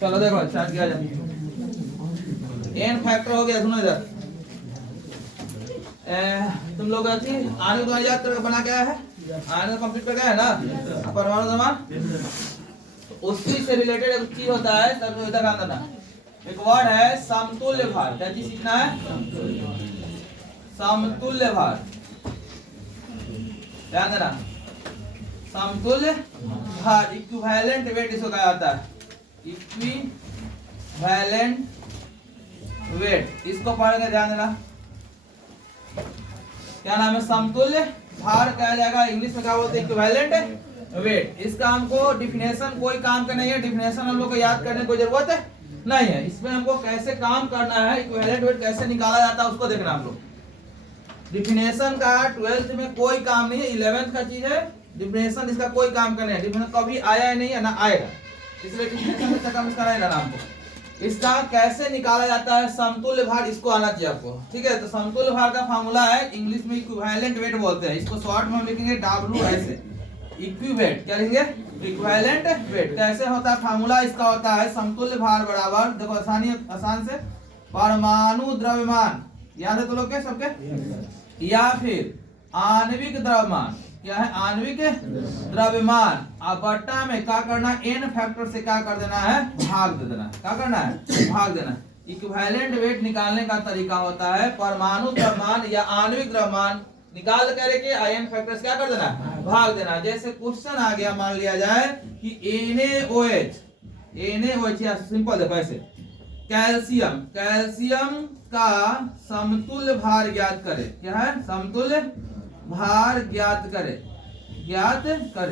चलो देखो स्टार्ट किया जाए। एन फैक्टर हो गया, सुनो इधर। तुम लोग आणविक द्रव्यमान याद करके बना क्या है, आणविक कंप्लीट कर गया है ना, परमाणु द्रव्यमान। तो उसी से रिलेटेड एक चीज होता है, सब इधर ध्यान देना। एक वर्ड है समतुल्य भार, क्या चीज सीखना है, समतुल्य भार, ध्यान देना। समतुल्य भार, इक्विवेलेंट वेट इसको कहा जाता है, इक्विवेलेंट वेट, इसको पढ़ेंगे, ध्यान देना। क्या नाम है, समतुल्य भार कहा जाएगा, इंग्लिश में क्या बोलते हैं, इक्विवेलेंट वेट। इसका हमको डिफिनेशन कोई काम का नहीं है, डिफिनेशन हम लोग को याद करने की कोई जरूरत है नहीं है। इसमें हमको कैसे काम करना है, इक्विवेलेंट वेट कैसे निकाला जाता है उसको देखना हम लोग। डिफिनेशन का 12th में कोई काम नहीं है, 11th का चीज है। डिफिनेशन इसका कोई काम का नहीं है, डिफिनेशन कभी आया ही नहीं है ना आएगा, इसलिए डिफिनेशन में कम इसका रहेगा ना हमको। इसका कैसे निकाला जाता है समतुल्य भार, इसको आना चाहिए आपको, ठीक है। तो समतुल्य भार का फार्मूला है, इंग्लिश में इक्विवेलेंट वेट बोलते हैं, इसको शॉर्ट में हम लिखेंगे W ऐसे, इक्विवेट, क्या लिखेंगे, इक्विवेलेंट वेट। कैसे होता है फार्मूला इसका, होता है समतुल्य भार बराबर, देखो आसान से, परमाणु द्रव्यमान, याद है तो लोग के सबके, या फिर आणविक द्रव्यमान, क्या है, आणविक द्रव्यमान, बट्टा में क्या करना, एन फैक्टर से क्या कर देना है, भाग दे देना है, क्या करना है, भाग देना है। इक्विवेलेंट वेट निकालने का तरीका होता है, परमाणु द्रव्यमान या आणविक द्रव्यमान निकाल करके आयन फैक्टर से क्या कर देना, भाग देना। जैसे क्वेश्चन आ गया, मान लिया जाए कि NaOH या सिंपल देखो ऐसे, कैल्शियम का समतुल्य भार ज्ञात करे, क्या है, समतुल्य भार ज्ञात करे,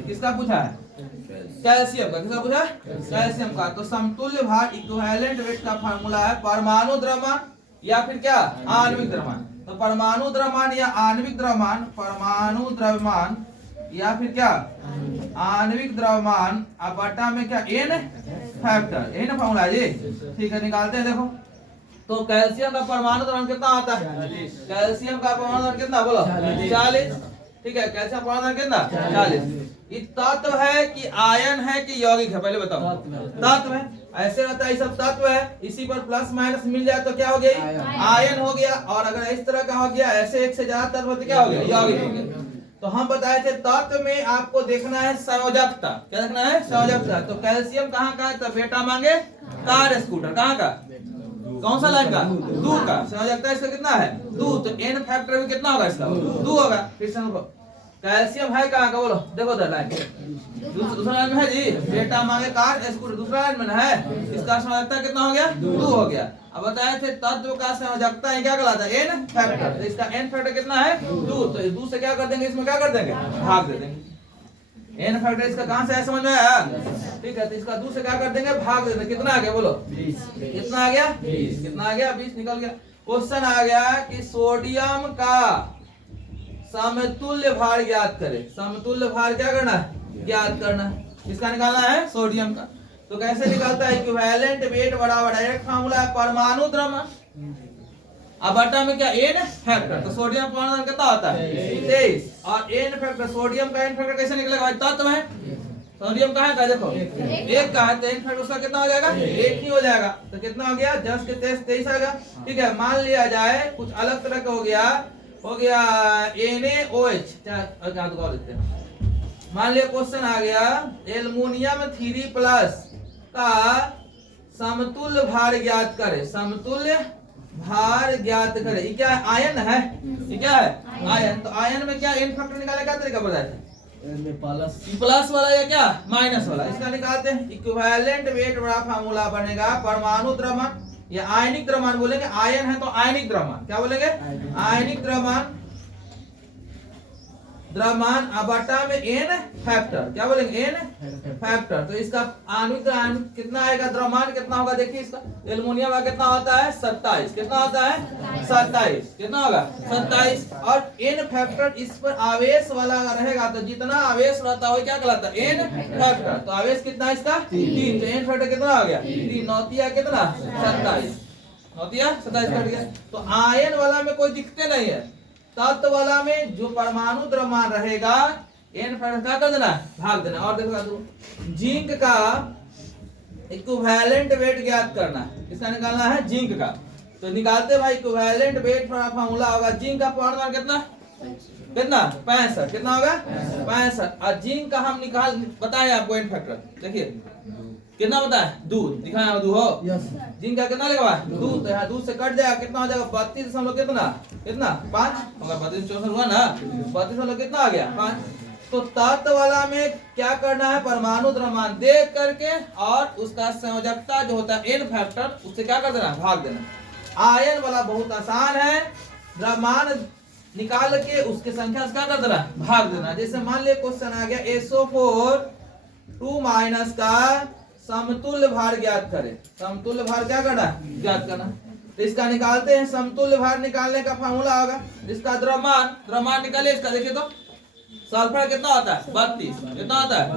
किसका पूछा है, कैल्शियम का, किसका पूछा है, कैल्शियम का। तो समतुल्य भार इक्विवेलेंट वेट का फार्मूला है परमाणु द्रव्यमान या फिर क्या, आणविक द्रव्यमान। तो परमाणु द्रव्यमान या आणविक द्रव्यमान, परमाणु द्रव्यमान या फिर क्या, आणविक द्रव्यमान, अब बटा में क्या, एन फैक्टर, एन फार्मूला है जी, ठीक है, निकालते हैं। देखो तो कैल्शियम का परमाणु द्रव्यमान कितना आता है, कैल्शियम का परमाणु द्रव्यमान कितना, बोलो 40, ठीक है। कैल्शियम परमाणु द्रव्यमान कितना, 40। ये तत्व है कि आयन है कि यौगिक है, पहले बताओ, तत्व है। ऐसे रहता है, सब तत्व है, इसी पर प्लस माइनस मिल जाए तो क्या हो गया, आयन हो गया। और अगर इस तरह का हो गया, ऐसे एक से ज्यादा तत्व होते क्या हो गया, यौगिक हो गया। तो हम बताए थे तत्व में आपको देखना है संयोजकता, क्या देखना है, संयोजकता। तो कैल्शियम कहाँ का है, तो बेटा मांगे कार स्कूटर, कहाँ का, कौन सा लाइन का, 2 का। संयोजकता इसका कितना है, 2। तो एन फैक्टर भी कितना होगा इसका, 2 होगा। फिर से कैल्शियम है कहाँ का, बोलो, देखो उधर लाइन, दूसरा लाइन में है जी, बेटा मांगे कार स्कूटर, दूसरा लाइन में है। इसका संयोजकता कितना हो गया, 2 हो गया। अब बताए थे तत्व का संयोजकता है क्या कहलाता है, एन फैक्टर। तो इसका एन फैक्टर कितना है, 2। तो 2 से क्या कर देंगे, इसमें क्या कर देंगे, भाग दे देंगे। एन फैक्टर इसका कहां से है, समझ में आया, ठीक है। तो इसका 2 से क्या कर देंगे, भाग दे देंगे। कितना आ गया, बोलो 20, कितना आ गया, 20, कितना आ गया, 20 निकल गया। क्वेश्चन आ गया कि सोडियम का समतुल्य भार ज्ञात करे, समतुल्य भार क्या करना है, ज्ञात करना है, इसका निकालना है सोडियम का। तो कैसे निकालता है, इक्विवेलेंट वेट बराबर, डायरेक्ट फार्मूला है परमाणु द्रव्यमान, अब बटा में क्या, एन फैक्टर। तो सोडियम परमाणु कितना होता है, 23, और एन फैक्टर, सोडियम का एन फैक्टर कैसे निकलेगा, भाई तत्व है, सोडियम कहाँ का, देखो 1 का है, तो एन फैक्टर उसका कितना हो जाएगा, 1 ही हो जाएगा। तो कितना हो गया, 10 के 23 आएगा, ठीक है। मान लिया जाए कुछ अलग तरह का हो गया NaOH, देते हैं। मान लिया क्वेश्चन आ गया, एल्युमिनियम 3+ का समतुल्य भार ज्ञात करे, समतुल्य भार ज्ञात करे। ये क्या है, आयन है, ये क्या है, आयन। तो आयन में क्या एन फैक्टर निकाले, क्या तरीका बताया था, प्लस वाला या क्या, माइनस वाला। इसका निकालते हैं, इक्विवेलेंट वेट बड़ा फार्मूला बनेगा परमाणु द्रव्यमान या आयनिक द्रव्यमान, बोलेंगे आयन है तो आयनिक द्रव्यमान, क्या बोलेंगे, आयनिक द्रव्यमान, बटा में एन फैक्टर, क्या बोलेंगे, एन फैक्टर। तो इसका आणविक कितना आएगा, द्रव्यमान कितना होगा, देखिए इसका एल्युमिनियम का कितना होता है, 27, कितना होता है, 27, कितना होगा, 27। और एन फैक्टर इस पर आवेश वाला रहेगा, तो जितना आवेश रहता है क्या कहलाता है, एन फैक्टर। तो आवेश कितना है इसका, 3, तो एन फैक्टर कितना हो गया, 3, नौतिया कितना, 27, नौतिया 27 कट गया। तो आयन वाला में कोई दिक्कत नहीं है, तत्व वाला में जो परमाणु द्रव्यमान रहेगा, एन फैक्टर क्या कर देना, भाग देना। और देखो जिंक का इक्विवेलेंट वेट ज्ञात करना है। किसका निकालना है? जिंक का। तो निकालते भाई इक्विवेलेंट वेट का फार्मूला होगा, जिंक का परमाणु कितना कितना 65। कितना होगा? 65। और जिंक का हम निकाल बताए आपको एन फैक्टर, देखिए कितना होता है? दूध दिखाया दूध हो जिंक का कितना लेगा? दूध। तो यहाँ दूध से कट जाएगा, कितना हो जाएगा? 32 कितना कितना 5 होगा। 32 64 हुआ ना, 32 कितना आ गया? 5। तो तत्व वाला में क्या करना है? परमाणु द्रव्यमान देख करके और उसका संयोजकता जो होता है एन फैक्टर, उससे क्या कर देना? भाग देना। आयन वाला बहुत आसान है, द्रव्यमान निकाल के उसके संख्या से क्या कर देना? भाग देना। जैसे मान लिया क्वेश्चन आ गया SO4 2- का समतुल्य भार ज्ञात करें। समतुल्य भार क्या करना? ज्ञात करना। तो इसका निकालते हैं। समतुल्य भार निकालने का फार्मूला होगा, इसका द्रव्यमान निकालिए इसका। देखिए तो सल्फर कितना होता है? 32। कितना होता है?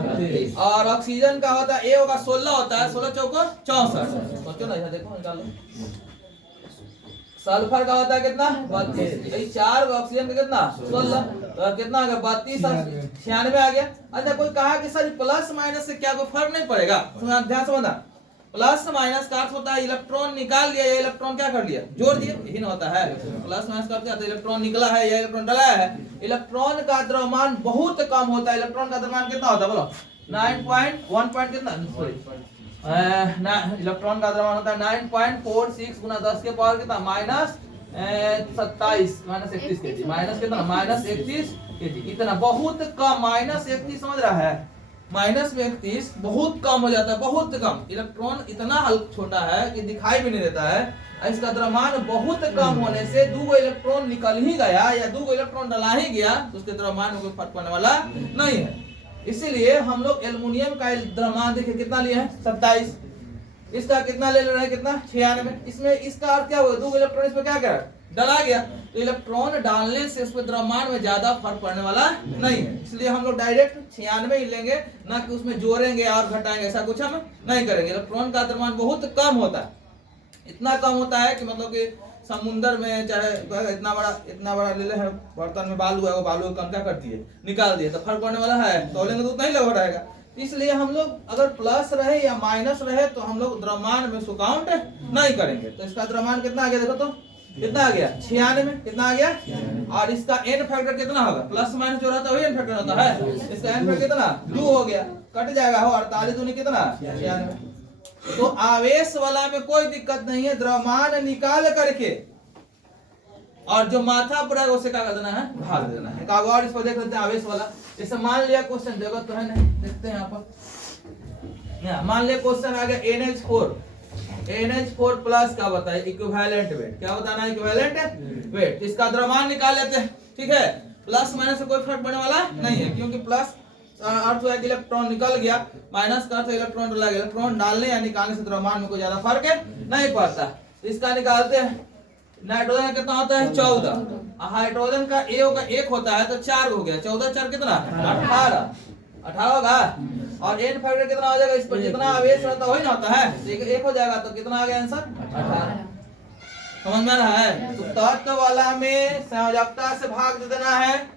और ऑक्सीजन का होता है, ए होगा 16 होता है, 16 चौको 64। सोचो ना, देखो निकालो। सल्फर का होता है कितना? 32। 4 ऑक्सीजन का कितना? 16। तो कितना आ गया? 32 और 96 आ गया। अच्छा कोई कहा कि सर प्लस माइनस से क्या कोई फर्क नहीं पड़ेगा? तो ध्यान से समझना, प्लस माइनस का अर्थ होता है इलेक्ट्रॉन निकाल लिया या इलेक्ट्रॉन क्या कर लिया? जोड़ दिया, यही ना होता है। प्लस माइनस का अर्थ क्या होता है? इलेक्ट्रॉन निकला है या इलेक्ट्रॉन डलाया है। इलेक्ट्रॉन का द्रव्यमान बहुत कम होता है। इलेक्ट्रॉन का द्रव्यमान कितना होता है? बोलो 9.1 कितना सॉरी इलेक्ट्रॉन का द्रव्यमान होता है 9.46 गुना 10 के पावर कितना? -27 -31 केजी। माइनस कितना? -31 केजी। इतना बहुत कम, -31 समझ रहा है? -31 बहुत कम हो जाता है, बहुत कम। इलेक्ट्रॉन इतना हल्का छोटा है कि दिखाई भी नहीं देता है। इसका द्रव्यमान बहुत कम होने से 2 इलेक्ट्रॉन निकल ही गया या 2 इलेक्ट्रॉन डला ही गया तो उसके द्रव्यमान में कोई फर्क पड़ने वाला नहीं है। इसीलिए हम लोग एल्युमिनियम का द्रव्यमान देखिए कितना लिए हैं? 27। इसका कितना ले रहे हैं? कितना? 96। इसमें इसका अर्थ क्या हुआ? 2 इलेक्ट्रॉन इसमें क्या कर डला गया, तो इलेक्ट्रॉन डालने से उसमें द्रव्यमान में ज्यादा फर्क पड़ने वाला नहीं है। इसलिए हम लोग डायरेक्ट 96 ही लेंगे, ना कि उसमें जोड़ेंगे और घटाएंगे, ऐसा कुछ हम नहीं करेंगे। इलेक्ट्रॉन का द्रव्यमान बहुत कम होता है, इतना कम होता है कि मतलब कि समुंदर में चाहे इतना बड़ा ले ले है बर्तन में बालू है, वो बालू कम क्या करती है? निकाल दिए, तो फर्क पड़ने वाला है? तो लेंगे तो उतना ही लगभग रहेगा। इसलिए हम लोग अगर प्लस रहे या माइनस रहे तो हम लोग द्रव्यमान में उसको काउंट नहीं करेंगे। तो इसका द्रव्यमान कितना आ गया? देखो तो कितना आ गया? 96। कितना आ गया? और इसका एन फैक्टर कितना होगा? प्लस माइनस जो रहता है वही एन फैक्टर होता है। इसका एन फैक्टर कितना? 2 हो गया, कट जाएगा हो 48 दूनी कितना? 96। तो आवेश वाला में कोई दिक्कत नहीं है, द्रव्यमान निकाल करके और जो माथा पर है उसे क्या कर देना है? भाग देना है। और इसको देख लेते हैं आवेश वाला। जैसे मान लिया क्वेश्चन देखो तो है नहीं, देखते हैं यहाँ पर। मान लिया क्वेश्चन आ गया NH4 प्लस का बताइए इक्विवेलेंट वेट। क्या बताना है? Equivalent weight. इसका द्रव्यमान निकाल लेते हैं, ठीक है? प्लस माइनस से कोई फर्क पड़ने वाला नहीं है, क्योंकि प्लस अर्थ हुआ कि इलेक्ट्रॉन निकल गया, माइनस का अर्थ इलेक्ट्रॉन डला गया। इलेक्ट्रॉन डालने या निकालने से द्रव्यमान में कोई ज्यादा फर्क नहीं पड़ता। इसका निकालते हैं। नाइट्रोजन कितना होता है? 14। हाइड्रोजन का ए होगा 1 होता है तो 4 हो गया, 14 4 कितना? 18 होगा। और एन फैक्टर कितना हो जाएगा? इस पर जितना आवेश रहता है वही ना होता है, 1 हो जाएगा। तो कितना आ गया आंसर? 18। समझ में आ रहा है? तो तत्व वाला में संयोजकता से भाग दे देना है।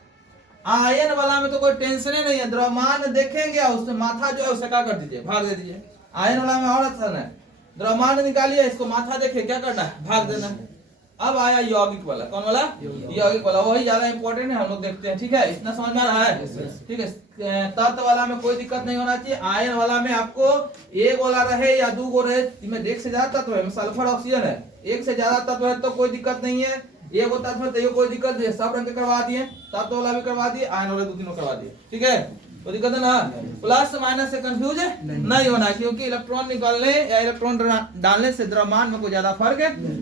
आयन वाला में तो कोई टेंशन नहीं है, द्रव्यमान देखेंगे और उसमें माथा जो है उसे क्या कर दीजिए? भाग दे दीजिए। आयन वाला में और आसान है, द्रव्यमान निकालिए, इसको माथा देखिए क्या करना है? भाग देना है। अब आया यौगिक वाला। कौन वाला? यौगिक वाला, वही ज्यादा इंपॉर्टेंट है, हम लोग देखते हैं, ठीक है? इतना समझ में आ रहा है? ठीक है। तत्व वाला में कोई दिक्कत नहीं होना चाहिए। आयन वाला में आपको 1 वाला रहे या 2 रहे, इसमें 1 से ज्यादा तत्व है, सल्फर ऑक्सीजन है, 1 से ज्यादा तत्व है तो कोई दिक्कत नहीं है। 1 तत्व है तो कोई दिक्कत नहीं है, सब रंग के करवा दिए, तत्व वाला भी करवा दिए, आयन वाले 2-3 करवा दिए, ठीक है? तो दिक्कत है ना? प्लस माइनस से कंफ्यूज नहीं होना, क्योंकि इलेक्ट्रॉन निकालने या इलेक्ट्रॉन डालने से द्रव्यमान में कोई ज्यादा फर्क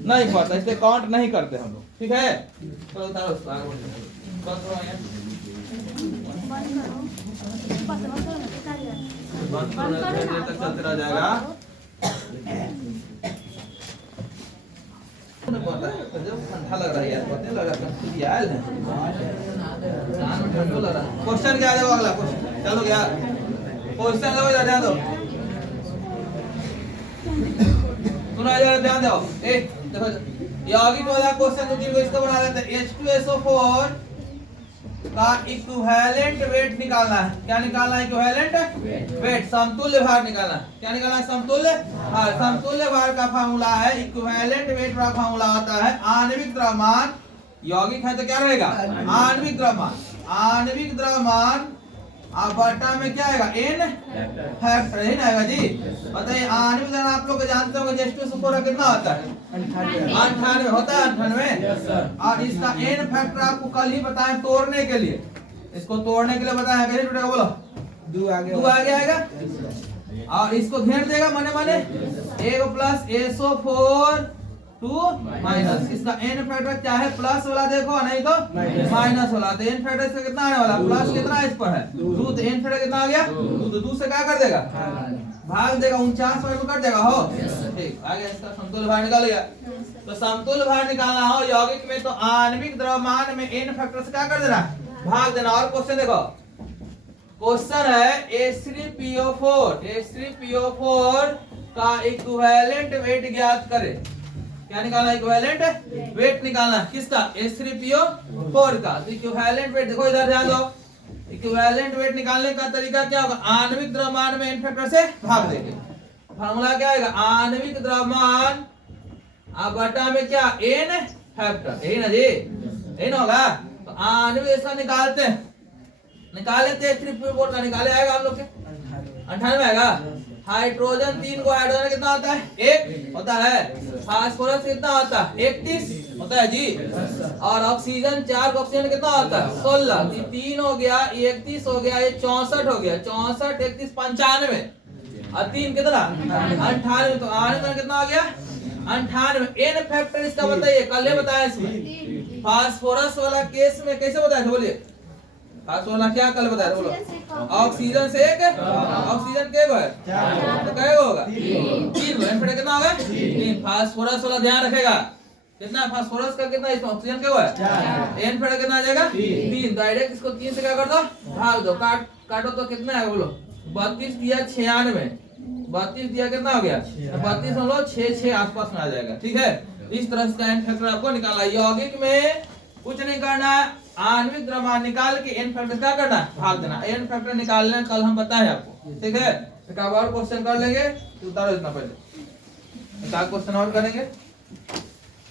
नहीं पड़ता, इसलिए काउंट नहीं करते हम लोग, ठीक है? तो उतारो उसको आगे देर तक चलते रह जाएगा। ठंडा लग रहा है यार, पता लग रहा है ठंडा लग रहा है। क्वेश्चन क्या है? अगला क्वेश्चन चलो यार, क्वेश्चन लो यार, ध्यान दो, सुना यार, ध्यान दो। देखो यौगिक वाला क्वेश्चन 2-3 को इसका बना लेते हैं। H2SO4 का इक्विवेलेंट वेट निकालना है। क्या निकालना है? इक्विवेलेंट वेट, समतुल्य भार निकालना है। क्या निकालना है? समतुल्य भार। समतुल्य भार का फार्मूला है, इक्विवेलेंट वेट का फार्मूला होता है आणविक द्रव्यमान, यौगिक है तो क्या रहेगा? आणविक द्रव्यमान। आणविक द्रव्यमान बटा में क्या आएगा? एन फैक्टर, यही ना आएगा जी। बताइए आणविक द्रव्यमान आप लोग जानते हो H2SO4 कितना होता है? 98 होता है, 98। और इसका एन फैक्टर आपको कल ही बताएं तोड़ने के लिए, इसको तोड़ने के लिए बताया कैसे टूटेगा बोलो? 2 आगे आएगा और इसको घेर देगा मने मने 1 प्लस SO4 2 माइनस, इसका एन फैक्टर क्या है? प्लस वाला देखो, नहीं तो माइनस वाला। तो एन फैक्टर इसका कितना आने वाला? प्लस कितना इस पर है? 2। तो एन फैक्टर कितना आ गया? 2। तो 2 से क्या कर देगा? भाग देगा, 49 में कट जाएगा हो। ठीक, आगे इसका समतुल्य भार निकाल गया। तो समतुल्य भार निकालना हो यौगिक में तो आणविक द्रव्यमान में एन फैक्टर से क्या कर देना? भाग देना। और क्वेश्चन देखो, क्वेश्चन है H3PO4 का इक्विवेलेंट वेट ज्ञात करे। क्या निकालना? इक्विवेलेंट वेट निकालना किसका? H3PO4 का। तो इक्विवेलेंट वेट देखो, इधर ध्यान दो। इक्विवेलेंट वेट निकालने का तरीका क्या होगा? आणविक द्रव्यमान में एन फैक्टर से भाग देंगे। फार्मूला क्या आएगा? आणविक द्रव्यमान बटा में क्या? एन फैक्टर, यही ना जी? यही ना होगा? तो आणविक ऐसा निकालते हैं, निकाल लेते हैं। H3PO4 का निकाले आएगा हम लोग के 98 आएगा। हाइड्रोजन 3 को हाइड्रोजन कितना होता है? 1 होता है। फास्फोरस कितना होता है? 31 होता है जी। और ऑक्सीजन 4 ऑक्सीजन कितना होता है? 16। 3 हो गया, 31 हो गया, ये 64 हो गया। 64 31 95 और 3 कितना? 98। तो आने में कितना हो गया? 98। एन फैक्टर इसका बताइए, कल ही बताया इसमें। फास्फोरस वाला केस में कैसे बताया था बोलिए? फास्फोरस क्या कल बताया बोलो? ऑक्सीजन से 1, ऑक्सीजन के है तो क्या होगा? 3। एन फैक्टर कितना होगा? 3। फास्फोरस वाला ध्यान रखेगा, कितना फास्फोरस का कितना, इसमें ऑक्सीजन क्या हुआ है? एन फैक्टर कितना आ जाएगा? 3। डायरेक्ट इसको 3 से क्या कर दो? भाग दो। काटो तो कितना है बोलो? 32 दिया 96, 32 दिया कितना हो गया? 32 हम लोग 6 आसपास में आ जाएगा। ठीक है, इस तरह से एन फैक्टर आपको निकालना। यौगिक में कुछ नहीं करना है, आणविक द्रव्यमान निकाल के एन फैक्टर क्या करना? भाग देना। एन फैक्टर निकालना कल हम बताए आपको। ठीक है, एक और क्वेश्चन कर लेंगे, तो उतारो इतना पहले। एक क्वेश्चन और करेंगे।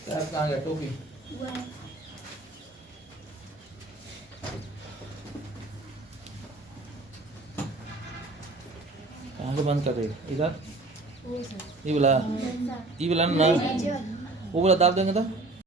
कहाँ गया टोपी? कहाँ से बंद कर रही? इधर ये बोला ना, वो बोला दाब देंगे तो